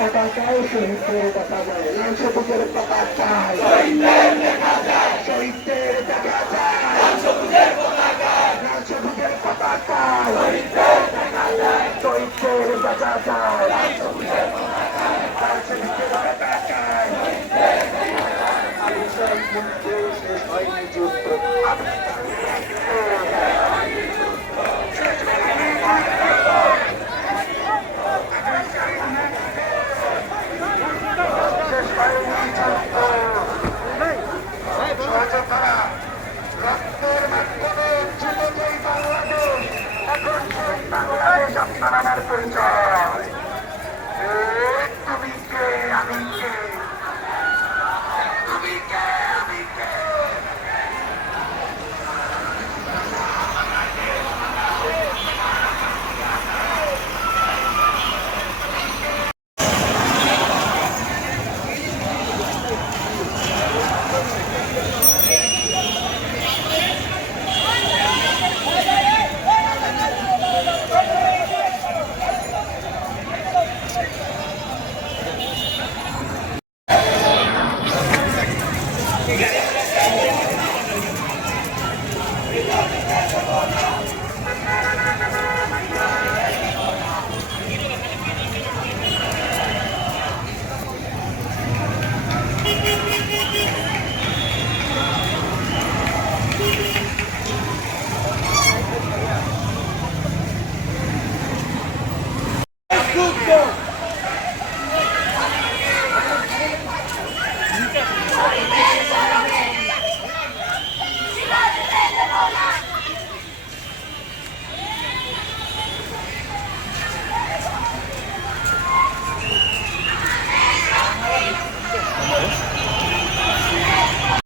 টাকা চাই শহীদের টাকা যায়, লাঞ্ছবুকের টাকা চাই, শহীদের টাকা চাই, লাঞ্ছবুকের পতাকা চাই, শহীদের টাকা চাই, লাঞ্ছবুকের টাকা চাই। আমি চাই যুদ্ধে শেষ হয়নি যুদ্ধ, রক্তের মাধ্যমে চলে যাই বাংলাদেশ, এখন সেই বাংলাদেশ আপনার আমার পরিচয়।